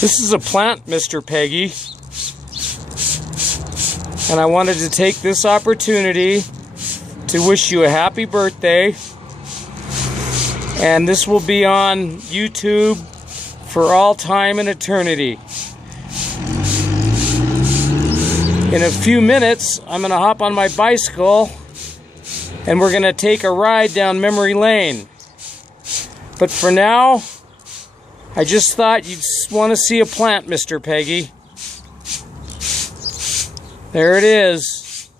This is a plant, Mr. Peggy, and I wanted to take this opportunity to wish you a happy birthday, and this will be on YouTube for all time and eternity. In a few minutes, I'm going to hop on my bicycle and we're going to take a ride down memory lane. But for now, I just thought you'd want to see a plant, Mr. Peggy. There it is.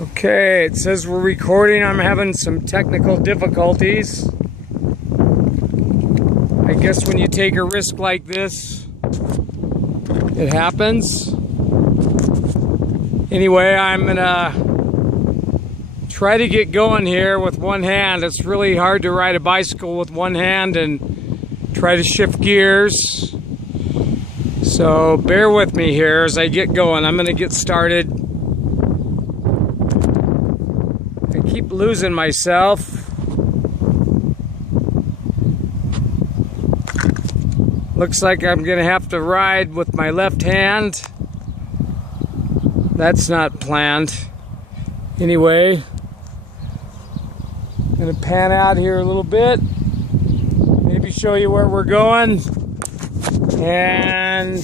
Okay, it says we're recording. I'm having some technical difficulties. I guess when you take a risk like this, it happens. Anyway, I'm gonna try to get going here with one hand. It's really hard to ride a bicycle with one hand and try to shift gears. So bear with me here as I get going. I'm gonna get started. I keep losing myself. Looks like I'm gonna have to ride with my left hand. That's not planned. Anyway, I'm gonna pan out here a little bit, maybe show you where we're going, and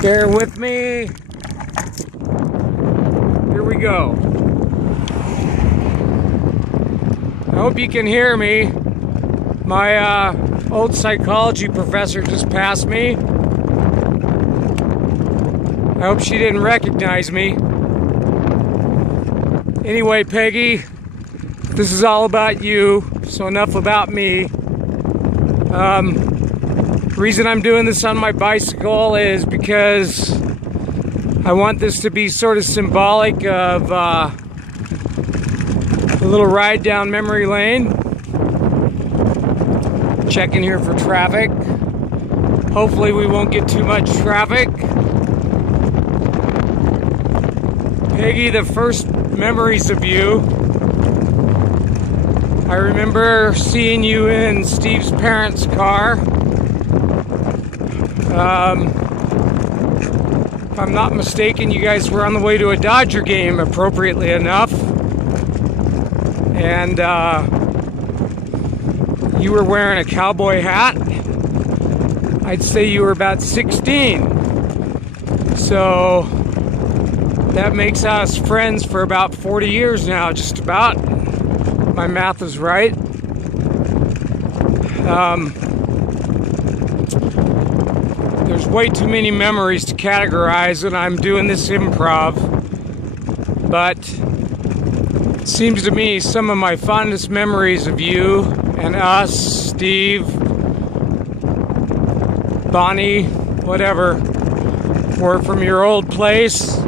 bear with me. Here we go. I hope you can hear me. My old psychology professor just passed me. I hope she didn't recognize me. Anyway, Peggy, this is all about you, so enough about me. The reason I'm doing this on my bicycle is because I want this to be sort of symbolic of a little ride down memory lane. Checking here for traffic. Hopefully we won't get too much traffic. Peggy, the first memories of you, I remember seeing you in Steve's parents' car. If I'm not mistaken, you guys were on the way to a Dodger game, appropriately enough. And you were wearing a cowboy hat. I'd say you were about 16. So that makes us friends for about 40 years now, just about. My math is right. There's way too many memories to categorize, and I'm doing this improv. But it seems to me some of my fondest memories of you and us, Steve, Bonnie, whatever, were from your old place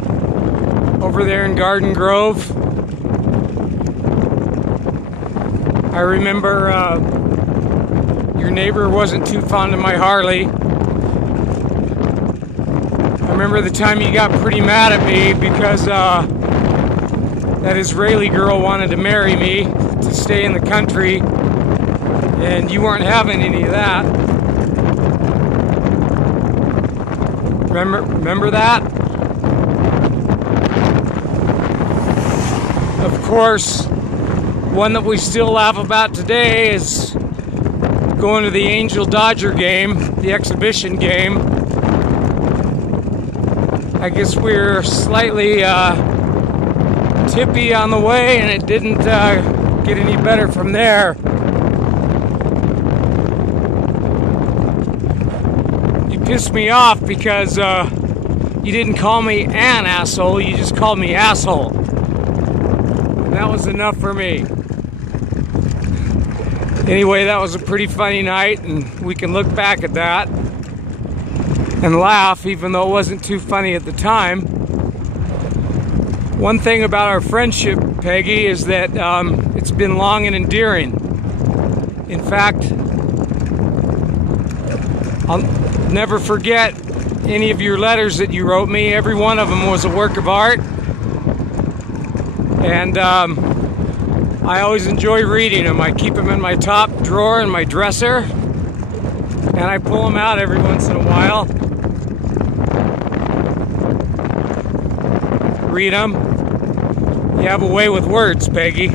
over there in Garden Grove. I remember your neighbor wasn't too fond of my Harley. I remember the time you got pretty mad at me because that Israeli girl wanted to marry me to stay in the country, and you weren't having any of that. Remember that? Of course, one that we still laugh about today is going to the Angel Dodger game, the exhibition game. I guess we were slightly tippy on the way, and it didn't get any better from there. You pissed me off because you didn't call me an asshole, you just called me asshole. And that was enough for me. Anyway, that was a pretty funny night, and we can look back at that and laugh, even though it wasn't too funny at the time. One thing about our friendship, Peggy, is that it's been long and endearing. In fact, I'll never forget any of your letters that you wrote me. Every one of them was a work of art. And I always enjoy reading them. I keep them in my top drawer in my dresser, and I pull them out every once in a while. Read them. You have a way with words, Peggy.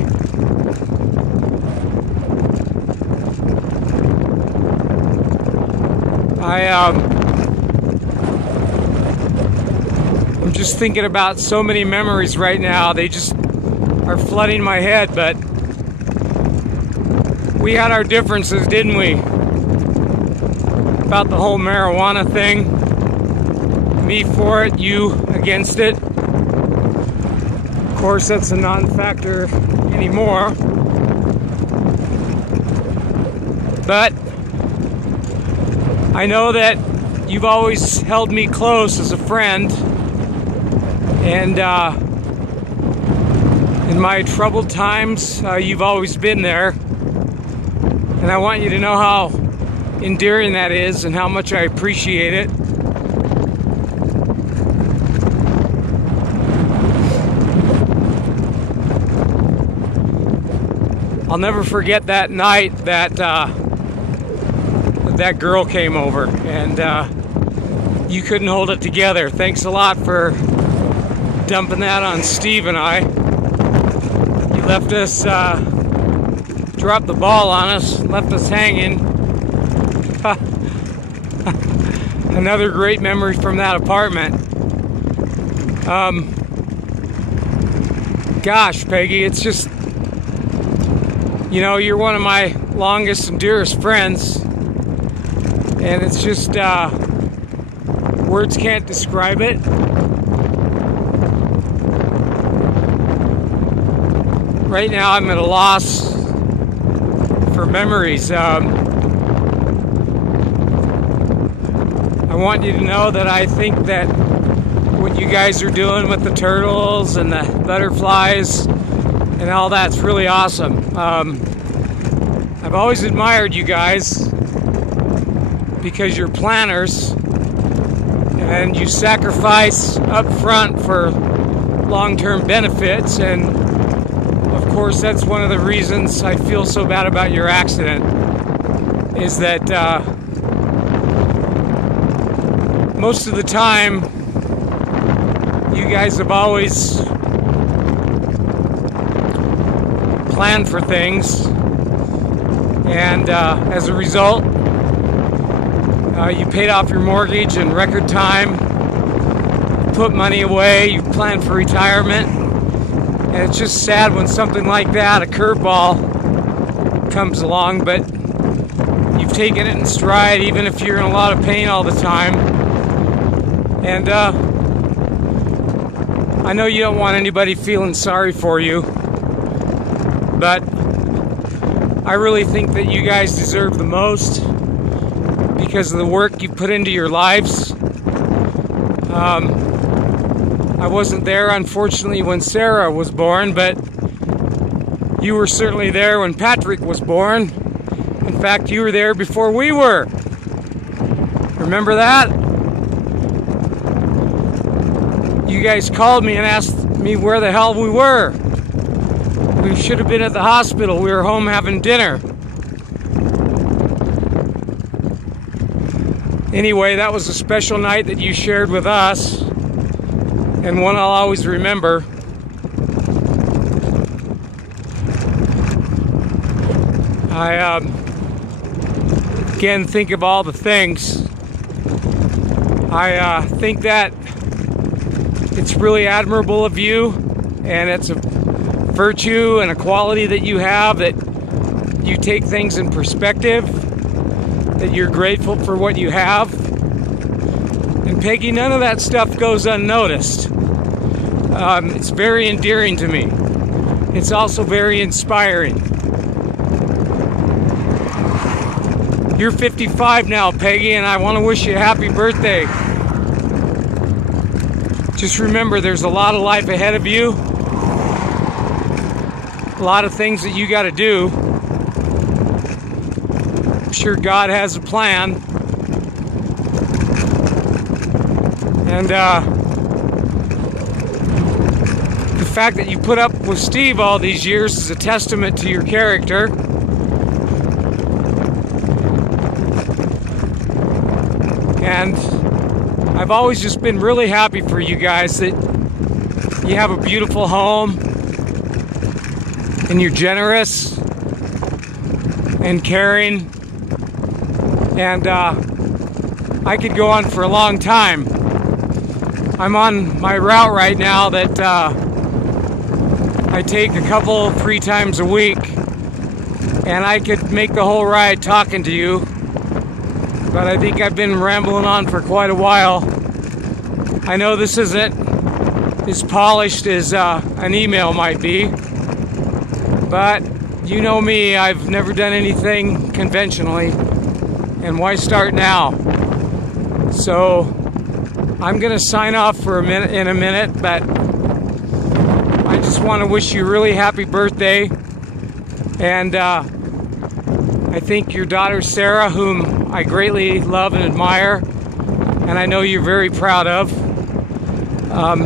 I'm just thinking about so many memories right now. They just are flooding my head, but we had our differences, didn't we? About the whole marijuana thing. Me for it, you against it. Of course, that's a non-factor anymore. But I know that you've always held me close as a friend, and in my troubled times, you've always been there. And I want you to know how endearing that is and how much I appreciate it. I'll never forget that night that that girl came over, and you couldn't hold it together. Thanks a lot for dumping that on Steve and I. You left us, dropped the ball on us, left us hanging. Another great memory from that apartment. Gosh, Peggy, it's just, you know, you're one of my longest and dearest friends, and it's just, words can't describe it. Right now I'm at a loss for memories. I want you to know that I think that what you guys are doing with the turtles and the butterflies and all that's really awesome. I've always admired you guys because you're planners and you sacrifice up front for long-term benefits, and of course that's one of the reasons I feel so bad about your accident, is that most of the time you guys have always planned for things, and as a result you paid off your mortgage in record time, put money away, you planned for retirement, and it's just sad when something like that, a curveball, comes along, but you've taken it in stride even if you're in a lot of pain all the time. And I know you don't want anybody feeling sorry for you, but I really think that you guys deserve the most because of the work you put into your lives. I wasn't there, unfortunately, when Sarah was born, but you were certainly there when Patrick was born. In fact, you were there before we were. Remember that? You guys called me and asked me where the hell we were. We should have been at the hospital. We were home having dinner. Anyway, that was a special night that you shared with us, and one I'll always remember. I again think of all the things. I think that it's really admirable of you, and it's a virtue and a quality that you have, that you take things in perspective, that you're grateful for what you have. And Peggy, none of that stuff goes unnoticed. It's very endearing to me. It's also very inspiring. You're 55 now, Peggy, and I want to wish you a happy birthday. Just remember, there's a lot of life ahead of you. A lot of things that you got to do. I'm sure God has a plan. And the fact that you put up with Steve all these years is a testament to your character. And I've always just been really happy for you guys that you have a beautiful home and you're generous and caring. And I could go on for a long time. I'm on my route right now that I take a couple, 3 times a week, and I could make the whole ride talking to you, but I think I've been rambling on for quite a while. I know this isn't as polished as an email might be, but you know me, I've never done anything conventionally, and why start now? So I'm gonna sign off for in a minute, but I just want to wish you a really happy birthday. And I think your daughter Sarah, whom I greatly love and admire, and I know you're very proud of,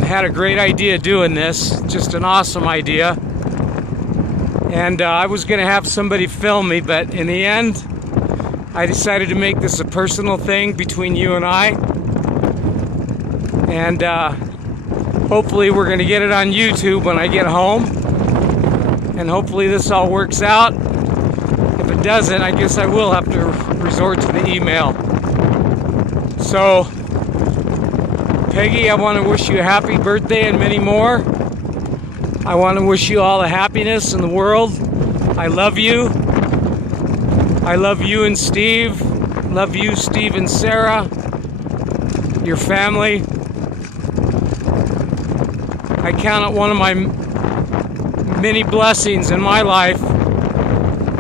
had a great idea doing this. Just an awesome idea. And I was gonna have somebody film me, but in the end I decided to make this a personal thing between you and I. And hopefully we're going to get it on YouTube when I get home. And hopefully this all works out. If it doesn't, I guess I will have to resort to the email. So, Peggy, I want to wish you a happy birthday and many more. I want to wish you all the happiness in the world. I love you. I love you and Steve. Love you, Steve and Sarah. Your family. I count it one of my many blessings in my life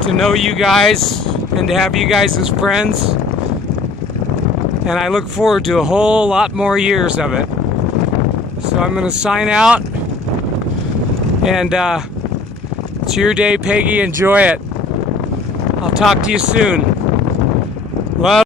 to know you guys and to have you guys as friends. And I look forward to a whole lot more years of it. So I'm going to sign out. And it's your day, Peggy. Enjoy it. I'll talk to you soon.